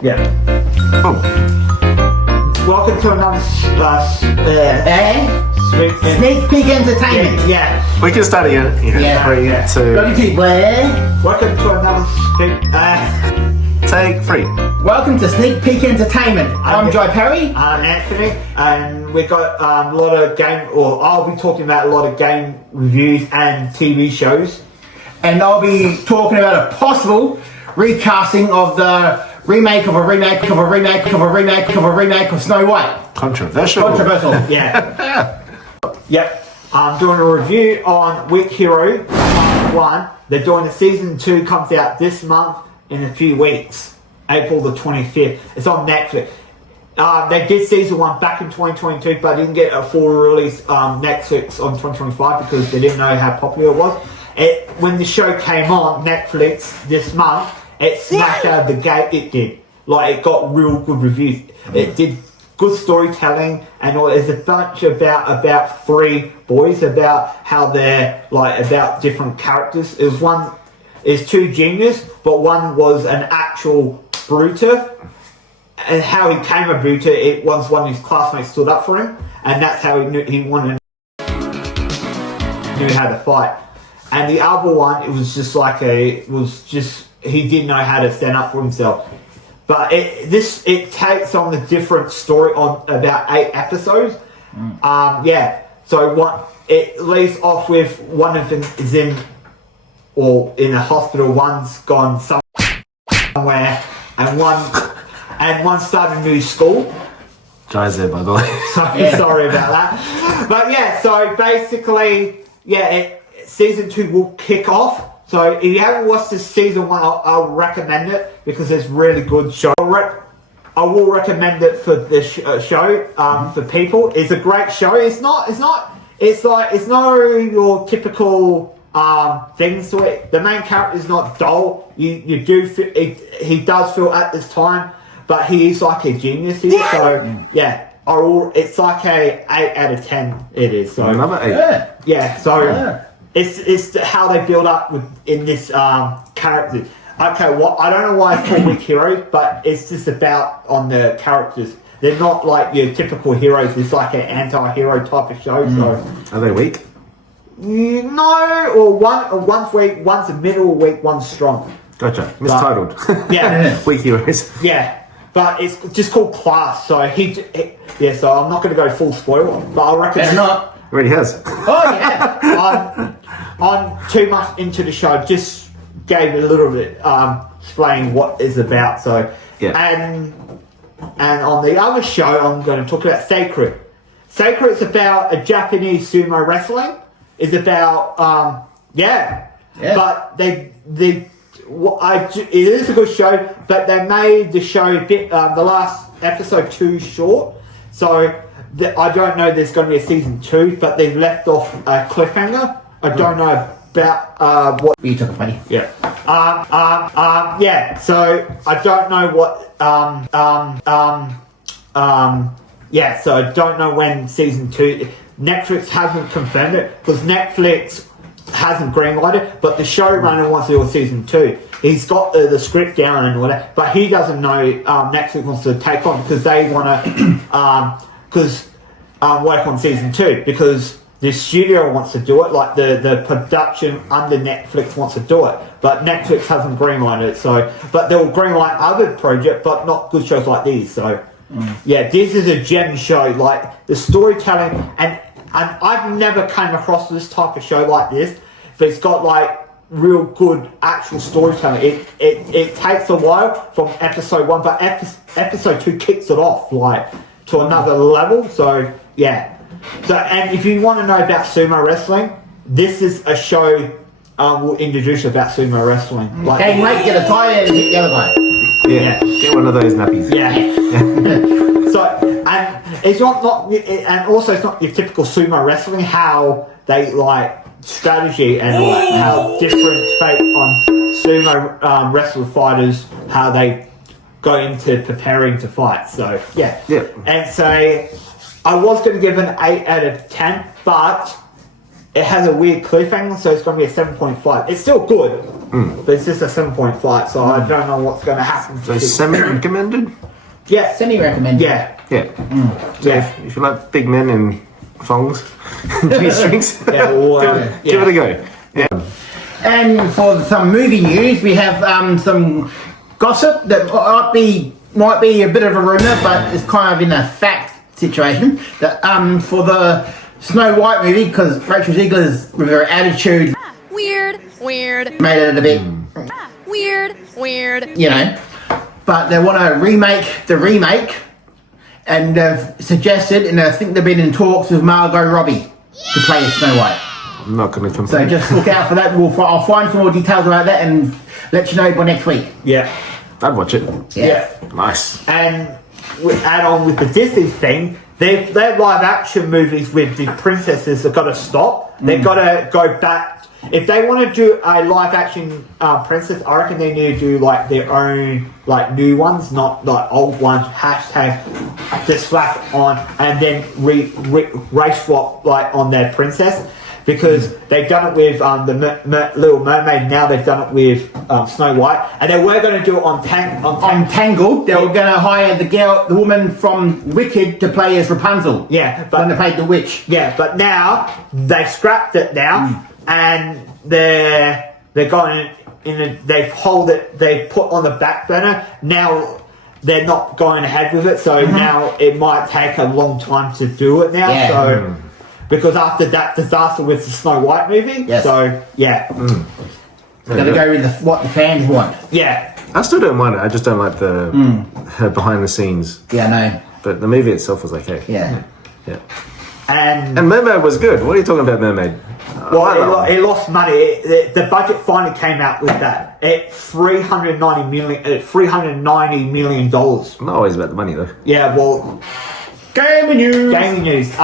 Yeah. Oh. Welcome to another Sneak Peek Entertainment. Yeah. We can start again. Yeah. 3, 2. Ready, people? Welcome to another Take 3. Welcome to Sneak Peek Entertainment. I'm Joe Perry. I'm Anthony, and we've got a lot of game, or I'll be talking about a lot of game reviews and TV shows. And I'll be talking about a possible recasting of the remake of a remake of a remake of a remake of a remake of Snow White. Controversial. Yeah. Yep. I'm doing a review on Weak Hero Part 1. They're doing the Season 2, comes out this month in a few weeks. April the 25th. It's on Netflix. They did Season 1 back in 2022, but didn't get a full release Netflix on 2025 because they didn't know how popular it was. When the show came on Netflix this month, it smashed out of the gate. It did. Like, it got real good reviews. It did good storytelling, and all. There's a bunch about 3 boys, about how they're like about different characters. There's 2 genius, but one was an actual bruiser, and how he became a bruiser, it was one of his classmates stood up for him, and that's how he knew how to fight. And the other one, it was just he didn't know how to stand up for himself. But it takes on the different story on about 8 episodes. So it leaves off with one of them is in a hospital, one's gone somewhere, and one started a new school. Jai's there, by the way. Sorry about that. But yeah, so basically, Season 2 will kick off. So if you haven't watched this Season 1, I'll recommend it because it's really good show. I will recommend it for this show for people. It's a great show. It's not your typical things to it. The main character is not dull. You do feel, he does feel at this time, but he is like a genius here. So it's like a 8 out of 10. It is. So another 8. It's how they build up in this character. Okay, I don't know why it's called Weak Heroes, but it's just about on the characters. They're not like your typical heroes. It's like an anti-hero type of show. So are they weak? No, or one's weak, one's a middle weak, one's strong. Gotcha. Mistitled. Weak Heroes. Yeah, but it's just called Class. So so I'm not going to go full spoiler, but I reckon Better not. Already has. Oh yeah. I'm too much into the show. Just gave a little bit explaining what it's about. So and on the other show, I'm going to talk about Sacred. Sacred is about a Japanese sumo wrestling. It's about but it is a good show, but they made the show a bit the last episode too short. So I don't know there's going to be a Season 2, but they've left off a cliffhanger. I don't know about what You took it funny. so I don't know what so I don't know when Season 2. Netflix hasn't confirmed it because Netflix hasn't greenlighted, but the showrunner wants to do a Season 2. He's got the script down and all that, but he doesn't know Netflix wants to take on because they want to work on Season 2 because the studio wants to do it, like the production under Netflix wants to do it, but Netflix hasn't greenlighted it. So, but they'll greenlight other projects, but not good shows like these. So, this is a gem show. Like the storytelling, and I've never come across this type of show like this, but it's got like real good actual storytelling. It takes a while from episode 1, but episode 2 kicks it off like to another level. So So, and if you want to know about sumo wrestling, this is a show we'll introduce you about sumo wrestling. Like, Okay, mate, get a tie and hit the other guy. Get one of those nappies. So, and it's not and also it's not your typical sumo wrestling. How they like strategy and like how different take on sumo wrestler fighters, how they go into preparing to fight. So and so. I was going to give an 8 out of 10, but it has a weird cliffhanger, so it's going to be a 7.5. It's still good, But it's just a 7.5, so I don't know what's going to happen. So semi-recommended? Yeah. Semi-recommended. Yeah. Yeah. So Yeah. if you like big men in thongs, G-strings, Yeah, well, give it a go. Yeah. And for some movie news, we have some gossip that might be a bit of a rumour, but it's kind of in a fact situation. That for the Snow White movie, because Rachel Zegler's with her attitude Weird. made it a bit Weird. you know. But they want to remake the remake, and they've suggested, and I think they've been in talks with Margot Robbie to play Snow White. I'm not going to So complain. just look out for that. I'll find some more details about that and let you know by next week. Yeah. I'd watch it. Yeah. Nice. And we add on with the Disney thing, their live action movies with the princesses have got to stop. They've got to go back. If they want to do a live action princess, I reckon they need to do like their own like new ones, not like old ones. Hashtag just slap on and then race swap like on their princess. Because they've done it with the Little Mermaid, now they've done it with Snow White, and they were going to do it on Tangled. They were going to hire the woman from Wicked to play as Rapunzel. Yeah, but when they played the witch. Yeah, but now they scrapped it now, and they're going they've put on the back burner. Now they're not going ahead with it, so now it might take a long time to do it now. Yeah. So. Because after that disaster with the Snow White movie, yes. So yeah, Gotta go with what the fans want. Yeah, I still don't mind it. I just don't like the her behind the scenes. Yeah, I know. But the movie itself was okay. Yeah. Yeah. and Mermaid was good. What are you talking about, Mermaid? well, it lost money. The budget finally came out with that. $390 million. Not always about the money though. Yeah, well. Gaming news.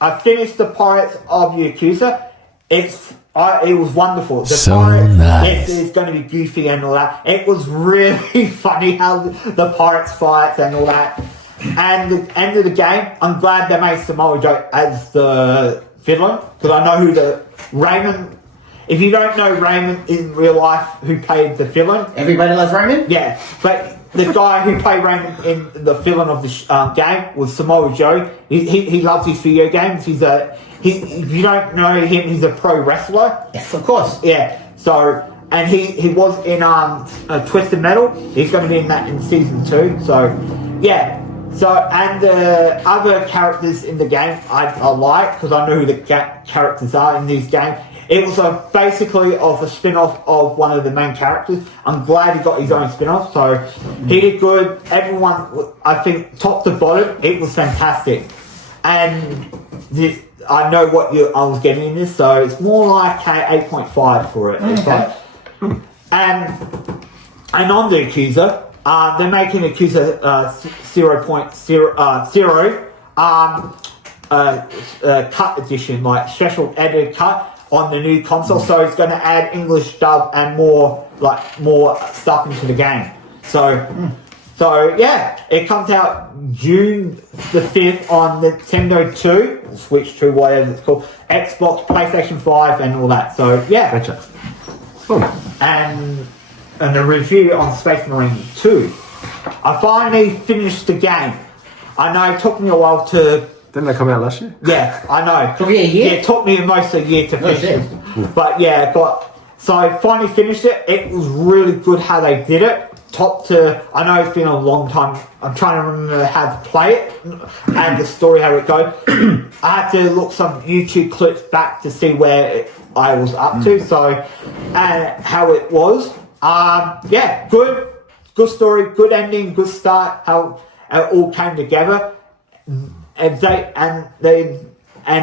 I finished the Pirates of Yakuza. It was wonderful. The So pirate, nice. It's going to be goofy and all that. It was really funny how the pirates fights and all that. And the end of the game, I'm glad they made Samoa Joe as the villain, because I know who the Raymond. If you don't know Raymond in real life, who played the villain, Everybody loves Raymond? yeah, but the guy who played Raymond in the villain of the game was Samoa Joe. He loves his video games. If you don't know him, he's a pro wrestler. Yes, of course. Yeah. So, and he was in Twisted Metal. He's going to be in that in season 2. So, yeah. So, and the other characters in the game I like, because I know who the characters are in these games. It was basically of a spin-off of one of the main characters. I'm glad he got his own spin-off, so he did good. Everyone, I think, top to bottom, it was fantastic. And I know what I was getting in this, so it's more like a 8.5 for it. Okay. And on the Yakuza, they're making Yakuza 0.0 cut edition, like special edited cut on the new console. So it's going to add English dub and more stuff into the game. So yeah, it comes out June the 5th on Nintendo 2, Switch 2, whatever it's called, Xbox, PlayStation 5, and all that. So yeah. Gotcha. Cool. And a review on Space Marine 2. I finally finished the game. I know it took me a while to. Didn't they come out last year? Yeah, I know. Took you a year? Yeah, it took me almost a year to finish it. But yeah, so I finally finished it. It was really good how they did it. I know it's been a long time. I'm trying to remember how to play it and the story, how it goes. I had to look some YouTube clips back to see where I was up to. So, and how it was. Yeah, good story, good ending, good start. How it all came together. And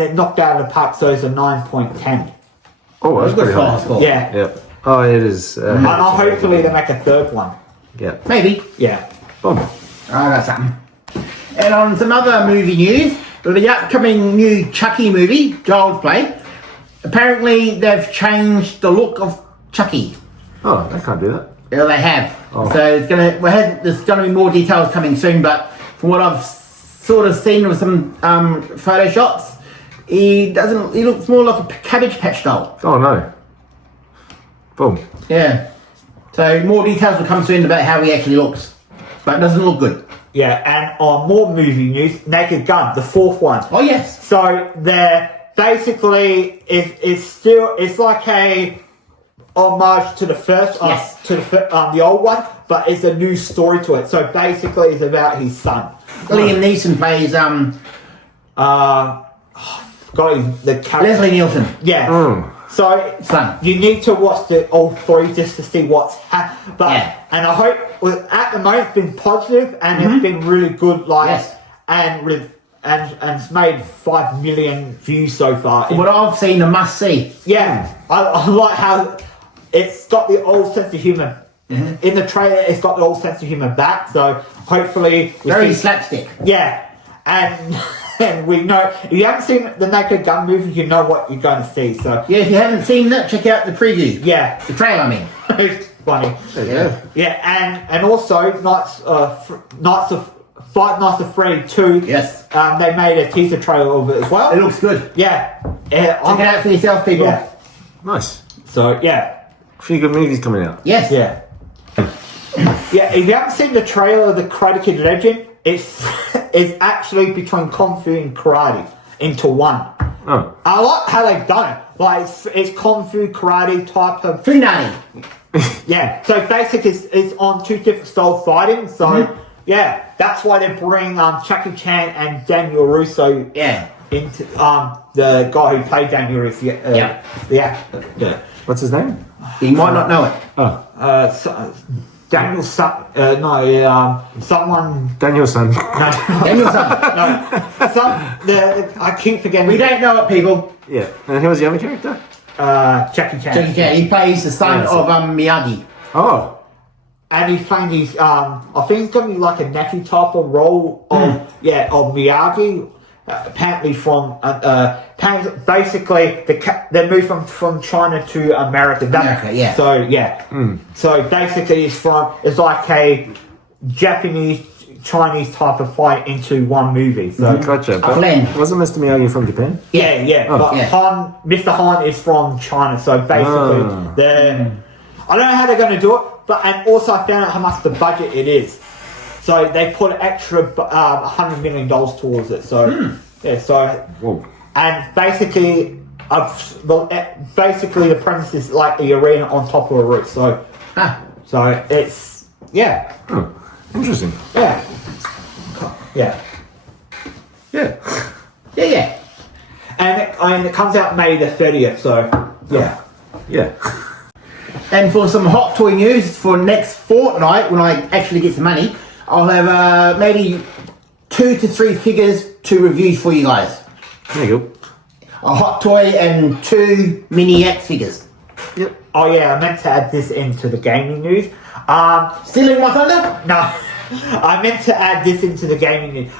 it knocked out of the park, so it's a 9.10. Oh, that's pretty high. Score. Yeah. Yeah. Oh, it is. And hopefully they make a third one. Yeah. Maybe. Yeah. Boom. I got something. And on some other movie news, the upcoming new Chucky movie, Child's Play, apparently they've changed the look of Chucky. Oh, they can't do that. Yeah, they have. Oh. So there's gonna be more details coming soon, but from what I've sort of seen with some photo shots, he looks more like a Cabbage Patch doll. Oh no. Boom. Yeah. So more details will come soon about how he actually looks, but it doesn't look good. Yeah, and on more movie news, Naked Gun, the 4th one. Oh yes. So they're basically it's like a homage to the first, Yes. to the old one, but it's a new story to it. So basically, it's about his son. Liam Neeson plays The character. Leslie Nielsen. Yeah. So Son. you need to watch the all 3 just to see what's happening. But Yeah. and I hope at the moment it's been positive and it's been really good. Like Yes. and it's made 5 million views so far. What I've seen, a must see. Yeah, I like how it's got the old sense of humour. In the trailer, it's got the old sense of humour back. So hopefully, Very slapstick. yeah, and and we know if you haven't seen the Naked Gun movie, you know what you're going to see. So Yeah, if you haven't seen that, check out the preview. yeah, The trailer, I mean. it's funny. There you go. Yeah, and also Five Nights at Freddy 2. Yes. They made a teaser trailer of it as well. It looks good. Yeah, Check it out for yourself, people. Yeah. Nice. So yeah. A few good movies coming out. Yes. Yeah. Yeah, if you haven't seen the trailer of the Karate Kid Legend, it's actually between Kung Fu and Karate into one. Oh. I like how they've done it. Like, it's Kung Fu, Karate type of... Funani. Yeah, so basically it's on 2 different styles fighting, so... Yeah, that's why they bring Jackie Chan and Daniel Russo Yeah. into the guy who played Daniel Russo. Yeah. The actor. Yeah. What's his name? You might not know it. Oh. Daniel someone. Danielson. Danielson. I keep forgetting. We don't know it, people. Yeah. And who was the other character? Jackie Chan. Jackie Chan. He plays the son Yeah, of Miyagi. Oh. And he's playing his, I think it's going to be like a nephew type of role of Miyagi. Apparently from, basically, they moved from China to America. America, yeah. So, yeah. So basically it's like a Japanese, Chinese type of fight into one movie. So, Gotcha. But blend. wasn't Mr. Miyagi from Japan? yeah. But yeah. Mr. Han is from China. So basically, I don't know how they're going to do it. And also I found out how much the budget it is. So they put extra $100 million towards it. So yeah, so Whoa. and basically the premise is like the arena on top of a roof. So so it's yeah. Oh. Interesting. Yeah. Yeah. Yeah. And it comes out May the 30th. So yeah. Yeah. And for some hot toy news for next fortnight, when I actually get some money, I'll have maybe 2 to 3 figures to review for you guys. There you go. A hot toy and 2 mini X figures. Yep. Oh yeah, I meant to add this into the gaming news. Stealing my thunder? No, I meant to add this into the gaming news.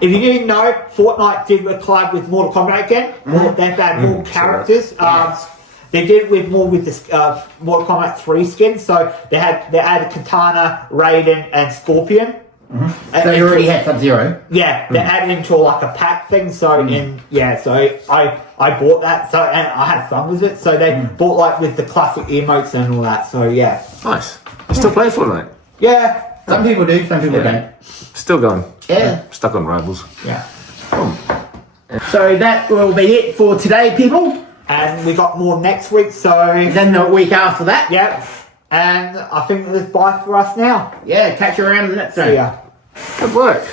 If you didn't know, Fortnite did a collab with Mortal Kombat again. They've had more characters. They did with this Mortal Kombat 3 skin. So they added Katana, Raiden, and Scorpion. So you already had Sub-Zero? Yeah, they added into like a pack thing. So so I bought that. So and I had fun with it. So they bought like with the classic emotes and all that. So yeah, Nice. You still play Fortnite? yeah, Some people do, some people don't. Still going. Yeah. Stuck on Rivals. yeah. So that will be it for today, people. And we got more next week. So Then the week after that. yeah, and I think it's bye for us now. Yeah, catch you around the next See zone. ya. Good work.